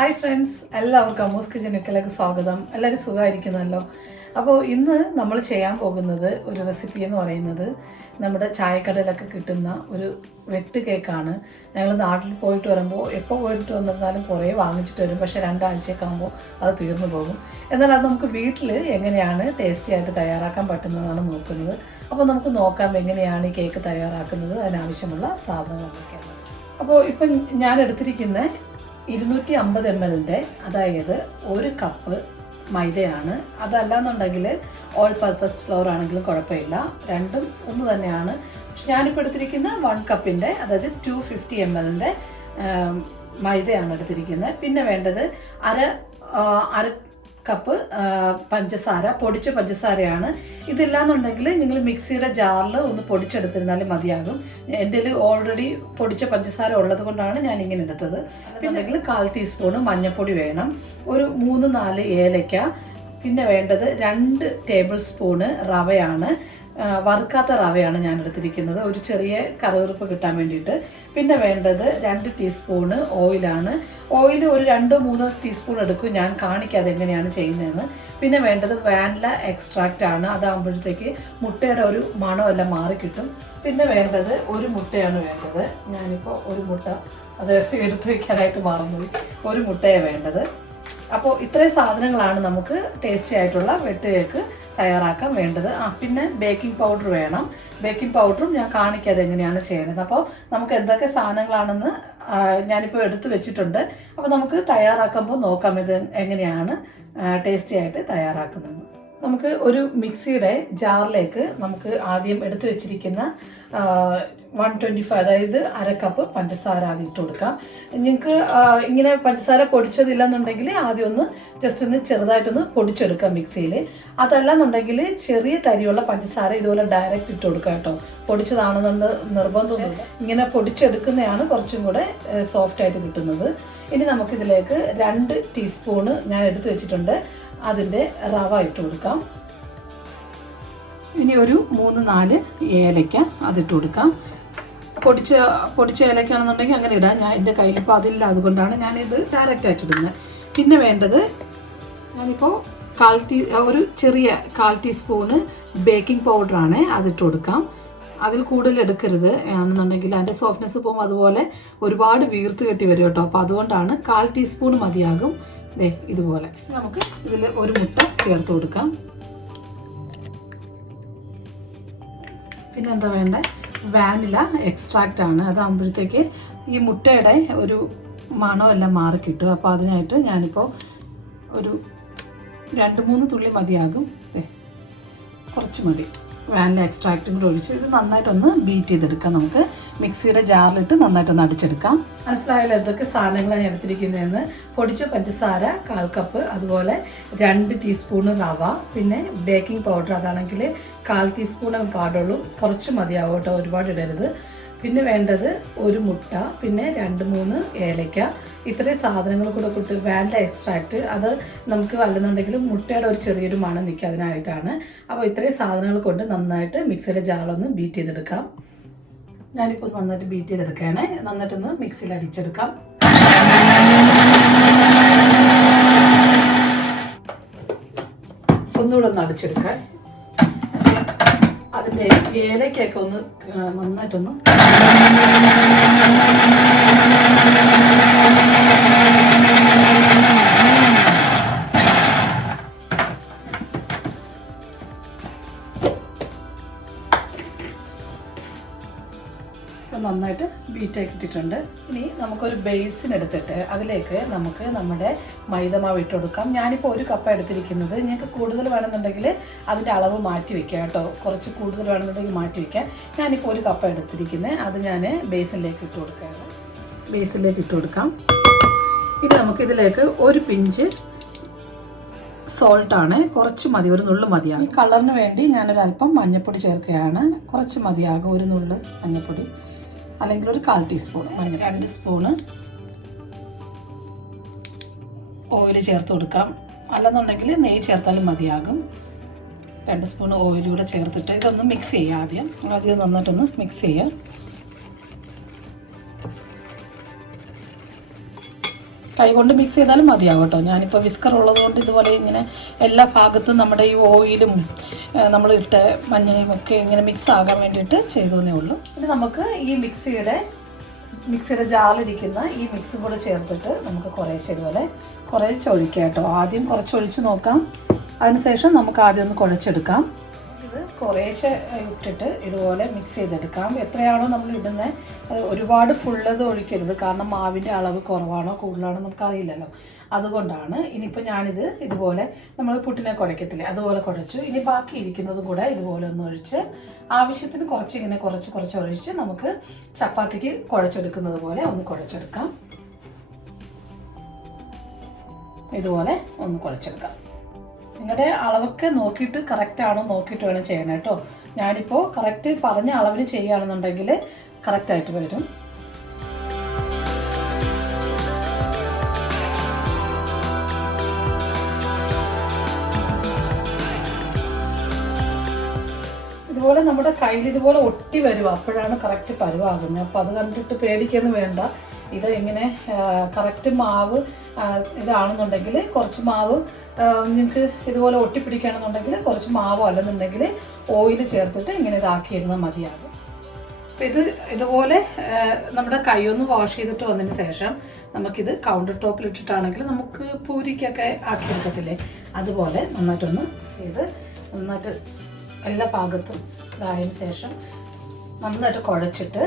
Hi friends, എല്ലാവർക്കും അമ്മൂസ് കിച്ചണിലേക്ക് സ്വാഗതം. എല്ലാവരും സുഖമായിരിക്കുന്നല്ലോ. അപ്പോൾ ഇന്ന് നമ്മൾ ചെയ്യാൻ പോകുന്നത് ഒരു റെസിപ്പി എന്ന് പറയുന്നത് നമ്മുടെ ചായക്കടയിലൊക്കെ കിട്ടുന്ന ഒരു വെട്ട് കേക്കാണ്. ഞങ്ങൾ നാട്ടിൽ പോയിട്ട് വരുമ്പോൾ എപ്പോൾ പോയിട്ട് വന്നിരുന്നാലും കുറേ വാങ്ങിച്ചിട്ട് വരും, പക്ഷേ 2 ആഴ്ചയൊക്കെ ആകുമ്പോൾ അത് തീർന്നു പോകും. എന്നാൽ അത് നമുക്ക് വീട്ടിൽ എങ്ങനെയാണ് ടേസ്റ്റി ആയിട്ട് തയ്യാറാക്കാൻ പറ്റുന്നതാണ് നോക്കുന്നത്. അപ്പോൾ നമുക്ക് നോക്കാം എങ്ങനെയാണ് ഈ കേക്ക് തയ്യാറാക്കുന്നത്, അതിനാവശ്യമുള്ള സാധനങ്ങളൊക്കെയാണ്. അപ്പോൾ ഇപ്പം ഞാൻ എടുത്തിരിക്കുന്ന 250 ml അതായത് 1 കപ്പ് മൈദയാണ്. അതല്ലാന്നുണ്ടെങ്കിൽ ഓൾ പർപ്പസ് ഫ്ലോർ ആണെങ്കിലും കുഴപ്പമില്ല, രണ്ടും ഒന്ന് തന്നെയാണ്. പക്ഷെ ഞാനിപ്പോൾ എടുത്തിരിക്കുന്ന 1 കപ്പിൻ്റെ അതായത് 250 ml മൈദയാണ് എടുത്തിരിക്കുന്നത്. പിന്നെ വേണ്ടത് അര കപ്പ് പഞ്ചസാര, പൊടിച്ച പഞ്ചസാരയാണ്. ഇതില്ലാന്നുണ്ടെങ്കിൽ നിങ്ങൾ മിക്സിയുടെ ജാറിൽ ഒന്ന് പൊടിച്ചെടുത്തിരുന്നാലും മതിയാകും. എൻ്റെ കയ്യിൽ ഓൾറെഡി പൊടിച്ച പഞ്ചസാര ഉള്ളത് കൊണ്ടാണ് ഞാൻ ഇങ്ങനെ എടുത്തത്. പിന്നെ 1/4 ടീസ്പൂണ് മഞ്ഞൾപ്പൊടി വേണം, ഒരു 3-4 ഏലക്ക, പിന്നെ വേണ്ടത് 2 ടേബിൾ സ്പൂണ് റവയാണ്. വറുക്കാത്ത റവയാണ് ഞാൻ എടുത്തിരിക്കുന്നത്, ഒരു ചെറിയ കറുകറുപ്പ് കിട്ടാൻ വേണ്ടിയിട്ട്. പിന്നെ വേണ്ടത് 2 ടീസ്പൂണ് ഓയിലാണ്. ഓയിൽ ഒരു 2-3 ടീസ്പൂൺ എടുക്കും, ഞാൻ കാണിക്കാതെ എങ്ങനെയാണ് ചെയ്യുന്നതെന്ന്. പിന്നെ വേണ്ടത് വാനില എക്സ്ട്രാക്റ്റ് ആണ്, അതാകുമ്പോഴത്തേക്ക് മുട്ടയുടെ ഒരു മണമെല്ലാം മാറിക്കിട്ടും. പിന്നെ വേണ്ടത് 1 മുട്ടയാണ് വേണ്ടത്. ഞാനിപ്പോൾ 1 മുട്ട അത് എടുത്ത് വയ്ക്കാനായിട്ട് മറന്നുപോയി. 1 മുട്ടയാണ് വേണ്ടത്. അപ്പോൾ ഇത്രയും സാധനങ്ങളാണ് നമുക്ക് ടേസ്റ്റി ആയിട്ടുള്ള വെട്ട് കേക്ക് തയ്യാറാക്കാൻ വേണ്ടത്. പിന്നെ ബേക്കിംഗ് പൗഡർ വേണം. ബേക്കിംഗ് പൗഡറും ഞാൻ കാണിക്കാതെ എങ്ങനെയാണ് ചെയ്യുന്നത്. അപ്പോൾ നമുക്ക് എന്തൊക്കെ സാധനങ്ങളാണെന്ന് ഞാനിപ്പോൾ എടുത്തു വെച്ചിട്ടുണ്ട്. അപ്പോൾ നമുക്ക് തയ്യാറാക്കുമ്പോൾ നോക്കാം ഇത് എങ്ങനെയാണ് ടേസ്റ്റി ആയിട്ട് തയ്യാറാക്കുന്നത്. നമുക്ക് ഒരു മിക്സിയുടെ ജാറിലേക്ക് നമുക്ക് ആദ്യം എടുത്തു വെച്ചിരിക്കുന്ന 125 അതായത് 1/2 കപ്പ് പഞ്ചസാര ആദ്യം ഇട്ട് കൊടുക്കാം. നിങ്ങൾക്ക് ഇങ്ങനെ പഞ്ചസാര പൊടിച്ചതില്ലെന്നുണ്ടെങ്കിൽ ആദ്യം ഒന്ന് ജസ്റ്റ് ഒന്ന് ചെറുതായിട്ടൊന്ന് പൊടിച്ചെടുക്കാം മിക്സിയിൽ. അതല്ലെന്നുണ്ടെങ്കിൽ ചെറിയ തരിയുള്ള പഞ്ചസാര ഇതുപോലെ ഡയറക്റ്റ് ഇട്ട് കൊടുക്കാം കേട്ടോ. പൊടിച്ചതാണെന്നുള്ള നിർബന്ധമൊന്നുമില്ല, ഇങ്ങനെ പൊടിച്ചെടുക്കുന്നതാണ് കുറച്ചും കൂടെ സോഫ്റ്റ് ആയിട്ട് കിട്ടുന്നത്. ഇനി നമുക്കിതിലേക്ക് 2 ടീസ്പൂണ് ഞാൻ എടുത്തു വെച്ചിട്ടുണ്ട്, അതിൻ്റെ റവ ഇട്ട് കൊടുക്കാം. ഇനി ഒരു 3-4 ഏലക്ക അതിട്ട് കൊടുക്കാം. പൊടിച്ച ഏലക്കാണെന്നുണ്ടെങ്കിൽ അങ്ങനെ ഇടാം, ഞാൻ എൻ്റെ കയ്യിലിപ്പോൾ അതില്ല, അതുകൊണ്ടാണ് ഞാനിത് ഡയറക്റ്റായിട്ട് ഇടുന്നത്. പിന്നെ വേണ്ടത് ഞാനിപ്പോൾ ഒരു ചെറിയ 1/4 ടീസ്പൂണ് ബേക്കിംഗ് പൗഡറാണ്, അതിട്ട് കൊടുക്കാം. അതിൽ കൂടുതൽ എടുക്കരുത്, ആണെന്നുണ്ടെങ്കിൽ അതിൻ്റെ സോഫ്റ്റ്നെസ് പോകുമ്പോൾ അതുപോലെ ഒരുപാട് വീർത്ത് കെട്ടി വരും കേട്ടോ. അപ്പോൾ അതുകൊണ്ടാണ് 1/4 ടീസ്പൂൺ മതിയാകും. ഇതുപോലെ നമുക്ക് ഇതിൽ 1 മുട്ട ചേർത്ത് കൊടുക്കാം. പിന്നെ എന്താ വേണ്ടത്, വാനില എക്സ്ട്രാക്റ്റ് ആണ്. അതാകുമ്പോഴത്തേക്ക് ഈ മുട്ടയുടെ ഒരു മണമെല്ലാം മാറിക്കിട്ടും. അപ്പോൾ അതിനായിട്ട് ഞാനിപ്പോൾ ഒരു 2-3 തുള്ളി മതിയാകും, കുറച്ച് മതി. വാനില എക്സ്ട്രാക്റ്റും കൂടെ ഒഴിച്ച് ഇത് നന്നായിട്ടൊന്ന് ബീറ്റ് ചെയ്തെടുക്കാം. നമുക്ക് മിക്സിയുടെ ജാറിലിട്ട് നന്നായിട്ടൊന്ന് അടിച്ചെടുക്കാം. മനസ്സിലായാലും എന്തൊക്കെ സാധനങ്ങളാണ് ഞാൻ എടുത്തിരിക്കുന്നതെന്ന്. പൊടിച്ച പഞ്ചസാര 1/4 കപ്പ്, അതുപോലെ 2 ടീസ്പൂണ് റവ, പിന്നെ ബേക്കിംഗ് പൗഡർ അതാണെങ്കിൽ 1/4 ടീസ്പൂണേ പാടുള്ളൂ, കുറച്ച് മതിയാവും കേട്ടോ, ഒരുപാട് ഇടരുത്. പിന്നെ വേണ്ടത് 1 മുട്ട, പിന്നെ 2-3 ഏലക്ക, ഇത്രയും സാധനങ്ങൾ കൂടെ കൂട്ടി വാനില എക്സ്ട്രാക്റ്റ്, അത് നമുക്ക് വല്ലെന്നുണ്ടെങ്കിൽ മുട്ടയുടെ ഒരു ചെറിയൊരു മണം നിൽക്കുക, അതിനായിട്ടാണ്. അപ്പോൾ ഇത്രയും സാധനങ്ങൾ കൊണ്ട് നന്നായിട്ട് മിക്സിയുടെ ജാറിലൊന്ന് ബീറ്റ് ചെയ്തെടുക്കാം. ഞാനിപ്പോൾ നന്നായിട്ട് ബീറ്റ് ചെയ്തെടുക്കുകയാണ്. നന്നായിട്ടൊന്ന് മിക്സിയിൽ അടിച്ചെടുക്കാം. ഒന്നുകൂടെ ഒന്ന് അടിച്ചെടുക്കാൻ. അതിൻ്റെ ഏലക്കൊക്കെ ഒന്ന് നന്നായിട്ടൊന്ന് നന്നായിട്ട് ബീറ്റാക്കി ഇട്ടിട്ടുണ്ട്. ഇനി നമുക്കൊരു ബേസിനെടുത്തിട്ട് അതിലേക്ക് നമുക്ക് നമ്മുടെ മൈദമാവ് ഇട്ട് കൊടുക്കാം. ഞാനിപ്പോൾ 1 കപ്പ് എടുത്തിരിക്കുന്നത്, നിങ്ങൾക്ക് കൂടുതൽ വേണമെന്നുണ്ടെങ്കിൽ അതിൻ്റെ അളവ് മാറ്റി വയ്ക്കാം കേട്ടോ, കുറച്ച് കൂടുതൽ വേണമെന്നുണ്ടെങ്കിൽ മാറ്റി വയ്ക്കാം. ഞാനിപ്പോൾ 1 കപ്പ് എടുത്തിരിക്കുന്നത്, അത് ഞാൻ ബേസിനിലേക്ക് ഇട്ട് കൊടുക്കുകയാണ്. ബേസിലേക്ക് ഇട്ട് കൊടുക്കാം. ഇനി നമുക്കിതിലേക്ക് 1 പിഞ്ച് സോൾട്ടാണ്, കുറച്ച് മതി, 1 നുള്ളു മതിയാണ്. ഈ കളറിന് വേണ്ടി ഞാനൊരല്പം മഞ്ഞൾപ്പൊടി ചേർക്കുകയാണ്, കുറച്ച് മതിയാകും, 1 നുള്ളു മഞ്ഞൾപ്പൊടി, അല്ലെങ്കിൽ ഒരു 1/4 ടീസ്പൂൺ മഞ്ഞൾ. 2 സ്പൂണ് ഓയിൽ ചേർത്ത് കൊടുക്കാം, അല്ലെന്നുണ്ടെങ്കിൽ നെയ്യ് ചേർത്താലും മതിയാകും. 2 സ്പൂൺ ഓയിൽ കൂടെ ചേർത്തിട്ട് ഇതൊന്ന് മിക്സ് ചെയ്യാം. ആദ്യം നന്നായിട്ടൊന്ന് മിക്സ് ചെയ്യാം. കൈകൊണ്ട് മിക്സ് ചെയ്താലും മതിയാവും കേട്ടോ. ഞാനിപ്പോൾ വിസ്കർ ഉള്ളതുകൊണ്ട് ഇതുപോലെ ഇങ്ങനെ എല്ലാ ഭാഗത്തും നമ്മുടെ ഈ ഓയിലും നമ്മൾ ഇട്ട മഞ്ഞളും ഒക്കെ ഇങ്ങനെ മിക്സ് ആകാൻ വേണ്ടിയിട്ട് ചെയ്തേ ഉള്ളൂ. ഇനി നമുക്ക് ഈ മിക്സിയുടെ ജാറിലിരിക്കുന്ന ഈ മിക്സും കൂടെ ചേർത്തിട്ട് നമുക്ക് കുറേശ്ശെ ഇതുപോലെ ഒഴിക്കാം കേട്ടോ. ആദ്യം കുറച്ച് ഒഴിച്ച് നോക്കാം, അതിനുശേഷം നമുക്ക് ആദ്യം ഒന്ന് കുഴച്ചെടുക്കാം. ഇത് കുറേശ്ശെ ഇട്ടിട്ട് ഇതുപോലെ മിക്സ് ചെയ്തെടുക്കാം. എത്രയാണോ നമ്മൾ ഇടുന്നത് അത് ഒരുപാട് ഫുള്ളത് ഒഴിക്കരുത്, കാരണം മാവിൻ്റെ അളവ് കുറവാണോ കൂടുതലാണോ നമുക്കറിയില്ലല്ലോ. അതുകൊണ്ടാണ്. ഇനിയിപ്പോൾ ഞാനിത് ഇതുപോലെ നമ്മൾ പുട്ടിനെ കുഴക്കത്തില്ലേ അതുപോലെ കുഴച്ചു. ഇനി ബാക്കി ഇരിക്കുന്നതും കൂടെ ഇതുപോലെ ഒന്ന് ഒഴിച്ച് ആവശ്യത്തിന് കുറച്ച് ഒഴിച്ച് നമുക്ക് ചപ്പാത്തിക്ക് കുഴച്ചെടുക്കുന്നത് പോലെ ഒന്ന് കുഴച്ചെടുക്കാം. ഇതുപോലെ ഒന്ന് കുഴച്ചെടുക്കാം. നിങ്ങളുടെ അളവൊക്കെ നോക്കിയിട്ട് കറക്റ്റ് ആണോ നോക്കിയിട്ട് വേണം ചെയ്യാൻ കേട്ടോ. ഞാനിപ്പോൾ കറക്റ്റ് പറഞ്ഞ അളവിൽ ചെയ്യുകയാണെന്നുണ്ടെങ്കിൽ കറക്റ്റായിട്ട് വരും. ഇതുപോലെ നമ്മുടെ കയ്യിൽ ഇതുപോലെ ഒട്ടി വരും, അപ്പോഴാണ് കറക്റ്റ് പരുവാകുന്നത്. അപ്പോൾ അത് കണ്ടിട്ട് പേടിക്കൊന്നും വേണ്ട. ഇത് ഇങ്ങനെ കറക്റ്റ് മാവ് ഇതാണെന്നുണ്ടെങ്കിൽ കുറച്ച് മാവ് നിങ്ങൾക്ക് ഇതുപോലെ ഒട്ടിപ്പിടിക്കുകയാണെന്നുണ്ടെങ്കിൽ കുറച്ച് മാവോ അല്ലെന്നുണ്ടെങ്കിൽ ഓയിൽ ചേർത്തിട്ട് ഇങ്ങനെ ഇതാക്കിയിരുന്നാൽ മതിയാകും. അപ്പം ഇതുപോലെ നമ്മുടെ കൈയൊന്ന് വാഷ് ചെയ്തിട്ട് വന്നതിന് ശേഷം നമുക്കിത് കൗണ്ടർ ടോപ്പിൽ ഇട്ടിട്ടാണെങ്കിൽ നമുക്ക് പൂരിക്കൊക്കെ ആക്കിയെടുക്കത്തില്ലേ അതുപോലെ നന്നായിട്ടൊന്ന് ചെയ്ത് നന്നായിട്ട് എല്ലാ ഭാഗത്തും ഇതായതിനു ശേഷം നന്നായിട്ട് കുഴച്ചിട്ട്,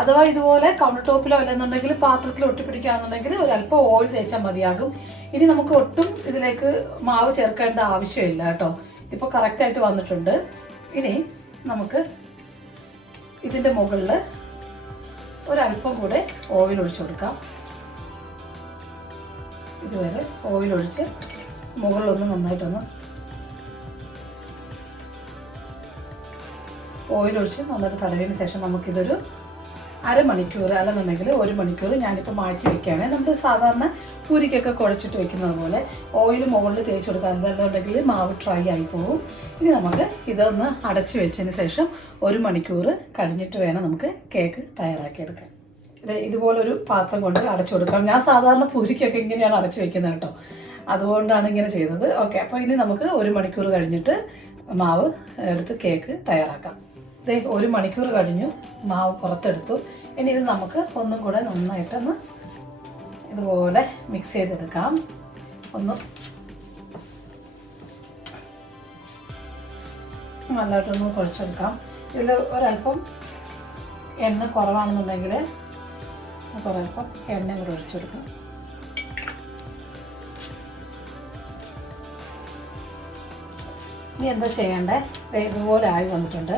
അഥവാ ഇതുപോലെ കൗണ്ടർ ടോപ്പിലോ അല്ലെന്നുണ്ടെങ്കിൽ പാത്രത്തിൽ ഒട്ടിപ്പിടിക്കുകയാണെന്നുണ്ടെങ്കിൽ ഒരല്പം ഓയിൽ തേച്ചാൽ മതിയാകും. ഇനി നമുക്ക് ഒട്ടും ഇതിലേക്ക് മാവ് ചേർക്കേണ്ട ആവശ്യമില്ല കേട്ടോ. ഇപ്പോൾ കറക്റ്റായിട്ട് വന്നിട്ടുണ്ട്. ഇനി നമുക്ക് ഇതിൻ്റെ മുകളിൽ ഒരല്പം കൂടെ ഓയിൽ ഒഴിച്ചു കൊടുക്കാം. ഇതുവരെ ഓയിൽ ഒഴിച്ച് മുകളിലൊന്ന് നന്നായിട്ടൊന്ന് ഓയിലൊഴിച്ച് നന്നായിട്ട് തടവിന് ശേഷം നമുക്കിതൊരു അരമണിക്കൂർ അല്ലെന്നുണ്ടെങ്കിൽ 1 മണിക്കൂർ ഞാനിപ്പോൾ മാറ്റി വയ്ക്കുകയാണ്. നമ്മൾ സാധാരണ പൂരിക്കൊക്കെ കുഴച്ചിട്ട് വെക്കുന്നത് പോലെ ഓയിൽ മുകളിൽ തേച്ച് കൊടുക്കുക, അല്ലെന്നുണ്ടെങ്കിൽ മാവ് ഡ്രൈ ആയി പോകും. ഇനി നമുക്ക് ഇതൊന്ന് അടച്ചു വെച്ചതിന് ശേഷം 1 മണിക്കൂർ കഴിഞ്ഞിട്ട് വേണം നമുക്ക് കേക്ക് തയ്യാറാക്കിയെടുക്കാൻ. ഇതുപോലൊരു പാത്രം കൊണ്ട് അടച്ചു കൊടുക്കാം. ഞാൻ സാധാരണ പൂരിക്കൊക്കെ ഇങ്ങനെയാണ് അടച്ചു വെക്കുന്നത് കേട്ടോ, അതുകൊണ്ടാണ് ഇങ്ങനെ ചെയ്തത്. ഓക്കെ, അപ്പോൾ ഇനി നമുക്ക് 1 മണിക്കൂർ കഴിഞ്ഞിട്ട് മാവ് എടുത്ത് കേക്ക് തയ്യാറാക്കാം. 1 മണിക്കൂർ കഴിഞ്ഞു, മാവ് പുറത്തെടുത്തു. ഇനി ഇത് നമുക്ക് ഒന്നും കൂടെ നന്നായിട്ടൊന്ന് ഇതുപോലെ മിക്സ് ചെയ്തെടുക്കാം. നല്ലതായിട്ടൊന്ന് കുഴച്ചെടുക്കാം. ഇതിൽ ഒരല്പം എണ്ണ കുറവാണെന്നുണ്ടെങ്കിൽ ഒരല്പം എണ്ണ കൂടെ ഒഴിച്ചെടുക്കാം. ഇനി എന്താ ചെയ്യേണ്ടേ, ഇതുപോലെ ആയി വന്നിട്ടുണ്ട്.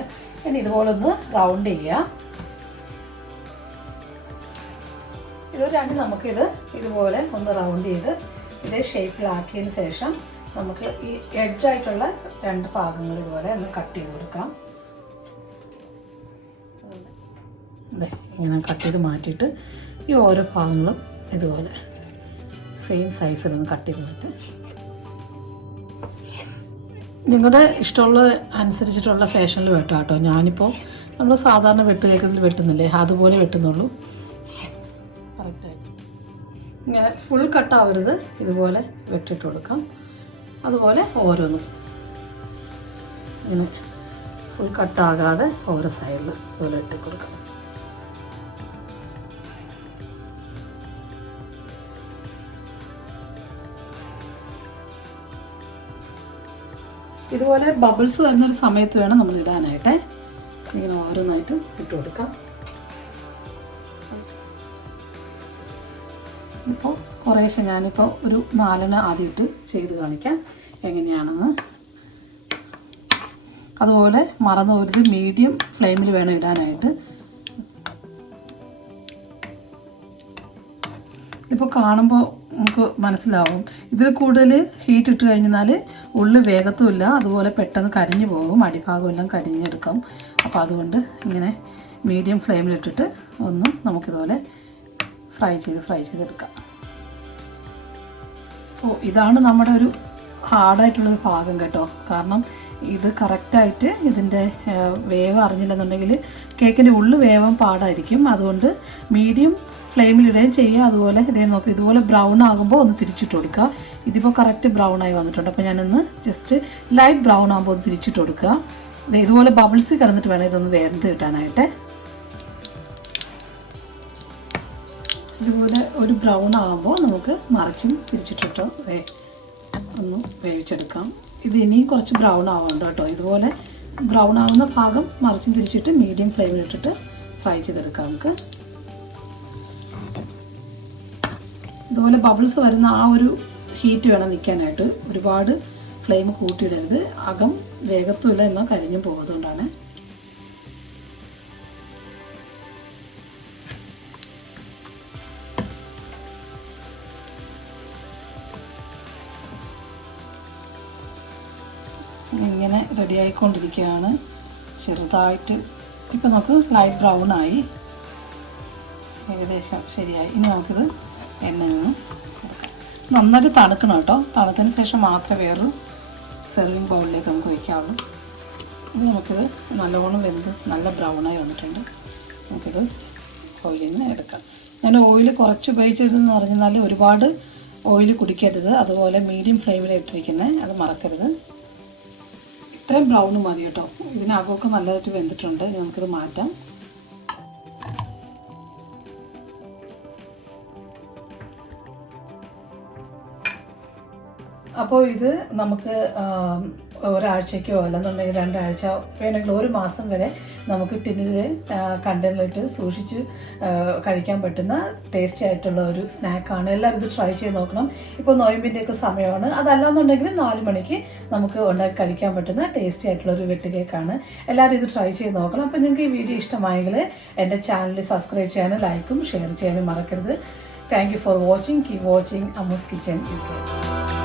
ഇനി ഇതുപോലെ ഒന്ന് റൗണ്ട് ചെയ്യാം. ഇതൊരു നമുക്കിത് ഇതുപോലെ ഒന്ന് റൗണ്ട് ചെയ്ത് ഇതേ ഷേപ്പിലാക്കിയതിന് ശേഷം നമുക്ക് ഈ എഡ്ജായിട്ടുള്ള 2 ഭാഗങ്ങൾ ഇതുപോലെ ഒന്ന് കട്ട് ചെയ്ത് കൊടുക്കാം. ഇങ്ങനെ കട്ട് ചെയ്ത് മാറ്റിയിട്ട് ഈ ഓരോ ഭാഗങ്ങളും ഇതുപോലെ സെയിം സൈസിലൊന്ന് കട്ട് ചെയ്ത് മാറ്റി നിങ്ങളുടെ ഇഷ്ടമുള്ള അനുസരിച്ചിട്ടുള്ള ഫാഷനിൽ വെട്ടാം കേട്ടോ. ഞാനിപ്പോൾ നമ്മൾ സാധാരണ കേക്കിൽ വെട്ടുന്നില്ലേ അതുപോലെ വെട്ടുന്നുള്ളൂ. കറക്റ്റായിട്ട് ഇങ്ങനെ ഫുൾ കട്ടാവരുത്, ഇതുപോലെ വെട്ടിട്ട് കൊടുക്കാം. അതുപോലെ ഓരോന്നും ഇങ്ങനെ ഫുൾ കട്ടാകാതെ ഓരോ സൈഡിൽ ഇതുപോലെ വെട്ടി കൊടുക്കാം. ഇതുപോലെ ബബിൾസ് വരുന്നൊരു സമയത്ത് വേണം നമ്മൾ ഇടാനായിട്ട്. ഇങ്ങനെ ഓരോന്നായിട്ട് ഇട്ട് കൊടുക്കാം. ഇപ്പോൾ കുറേശ്ശെ ഞാനിപ്പോൾ ഒരു 4 ആദ്യമായിട്ട് ചെയ്ത് കാണിക്കാം എങ്ങനെയാണെന്ന്. അതുപോലെ മറന്നു പോകരുത്, മീഡിയം ഫ്ലെയിമിൽ വേണം ഇടാനായിട്ട്. ഇപ്പോൾ കാണുമ്പോൾ നമുക്ക് മനസ്സിലാവും. ഇതിൽ കൂടുതൽ ഹീറ്റ് ഇട്ട് കഴിഞ്ഞാൽ ഉള്ളി വേഗത്തുമില്ല, അതുപോലെ പെട്ടെന്ന് കരിഞ്ഞു പോകും, അടിഭാഗം എല്ലാം കരിഞ്ഞെടുക്കും. അപ്പോൾ അതുകൊണ്ട് ഇങ്ങനെ മീഡിയം ഫ്ലെയിമിലിട്ടിട്ട് ഒന്ന് നമുക്കിതുപോലെ ഫ്രൈ ചെയ്തെടുക്കാം. അപ്പോൾ ഇതാണ് നമ്മുടെ ഒരു ഹാർഡായിട്ടുള്ളൊരു ഭാഗം കേട്ടോ. കാരണം ഇത് കറക്റ്റായിട്ട് ഇതിൻ്റെ വേവ് അറിഞ്ഞില്ലെന്നുണ്ടെങ്കിൽ കേക്കിൻ്റെ ഉള്ളു വേവാൻ പാടായിരിക്കും. അതുകൊണ്ട് മീഡിയം ഫ്ലെയിമിലിടുകയും ചെയ്യുക. അതുപോലെ ഇതേ നോക്കുക, ഇതുപോലെ ബ്രൗൺ ആകുമ്പോൾ ഒന്ന് തിരിച്ചിട്ട് കൊടുക്കുക. ഇതിപ്പോൾ കറക്റ്റ് ബ്രൗൺ ആയി വന്നിട്ടുണ്ട്. അപ്പോൾ ഞാനൊന്ന് ജസ്റ്റ് ലൈറ്റ് ബ്രൗൺ ആകുമ്പോൾ ഒന്ന് തിരിച്ചിട്ട് കൊടുക്കുക. ഇതുപോലെ ബബിൾസ് കിടന്നിട്ട് വേണം ഇതൊന്ന് വേർത്ത് കിട്ടാനായിട്ട്. ഇതുപോലെ ഒരു ബ്രൗൺ ആകുമ്പോൾ നമുക്ക് മറിച്ചും തിരിച്ചിട്ടിട്ട് ഒന്ന് വേവിച്ചെടുക്കാം. ഇത് ഇനിയും കുറച്ച് ബ്രൗൺ ആവുന്നുണ്ട് കേട്ടോ. ഇതുപോലെ ബ്രൗൺ ആവുന്ന ഭാഗം മറിച്ചും തിരിച്ചിട്ട് മീഡിയം ഫ്ലെയിമിലിട്ടിട്ട് ഫ്രൈ ചെയ്തെടുക്കാം നമുക്ക്. ഇതുപോലെ ബബിൾസ് വരുന്ന ആ ഒരു ഹീറ്റ് വേണം നിൽക്കാനായിട്ട്. ഒരുപാട് ഫ്ലെയിം കൂട്ടിയിടരുത്, അകം വേഗത്തുമില്ല എന്നാൽ കരിഞ്ഞു പോകുന്നതുകൊണ്ടാണ്. ഇങ്ങനെ റെഡി ആയിക്കൊണ്ടിരിക്കുകയാണ്. ചെറുതായിട്ട് ഇപ്പം നമുക്ക് ലൈറ്റ് ബ്രൗൺ ആയി, ഏകദേശം ശരിയായി. ഇനി നമുക്കിത് എണ്ണയിൽ നിന്ന് നന്നായിട്ട് തണുക്കണം കേട്ടോ. തണുത്തതിന് ശേഷം മാത്രമേ വേറൊരു സെർവിങ് ബൗളിലേക്ക് നമുക്ക് വയ്ക്കാവുള്ളൂ. ഇത് നമുക്കിത് നല്ലോണം വെന്ത് നല്ല ബ്രൗണായി വന്നിട്ടുണ്ട്. നമുക്കിത് ഓയിലിൽ നിന്ന് എടുക്കാം. ഞാൻ ഓയിൽ കുറച്ച് ഉപയോഗിച്ചതെന്ന് പറഞ്ഞാൽ ഒരുപാട് ഓയിൽ കുടിക്കരുത്. അതുപോലെ മീഡിയം ഫ്ലെയിമിൽ ഇട്ടിരിക്കുന്നത്, അത് മറക്കരുത്. ഇത്രയും ബ്രൗൺ മതി കേട്ടോ. ഇതിനകമൊക്കെ നല്ലതായിട്ട് വെന്തിട്ടുണ്ട്. നമുക്കിത് മാറ്റാം. അപ്പോൾ ഇത് നമുക്ക് ഒരാഴ്ചയ്ക്കോ അല്ലെന്നുണ്ടെങ്കിൽ 2 ആഴ്ച വേണമെങ്കിൽ 1 മാസം വരെ നമുക്ക് ടിന്നിൽ കണ്ടെയ്നറിലിട്ട് സൂക്ഷിച്ച് കഴിക്കാൻ പറ്റുന്ന ടേസ്റ്റി ആയിട്ടുള്ള ഒരു സ്നാക്കാണ്. എല്ലാവരും ഇത് ട്രൈ ചെയ്ത് നോക്കണം. ഇപ്പോൾ നോയമ്പിൻ്റെയൊക്കെ സമയമാണ്. അതല്ലാന്നുണ്ടെങ്കിൽ 4 മണിക്ക് നമുക്ക് ഉണ്ടാക്കി കഴിക്കാൻ പറ്റുന്ന ടേസ്റ്റി ആയിട്ടുള്ള ഒരു വെട്ട് കേക്കാണ്. എല്ലാവരും ഇത് ട്രൈ ചെയ്ത് നോക്കണം. അപ്പോൾ നിങ്ങൾക്ക് ഈ വീഡിയോ ഇഷ്ടമായെങ്കിൽ എൻ്റെ ചാനൽ സബ്സ്ക്രൈബ് ചെയ്യാനും ലൈക്കും ഷെയർ ചെയ്യാനും മറക്കരുത്. Thank you for watching. Keep watching Ammu's kitchen UK.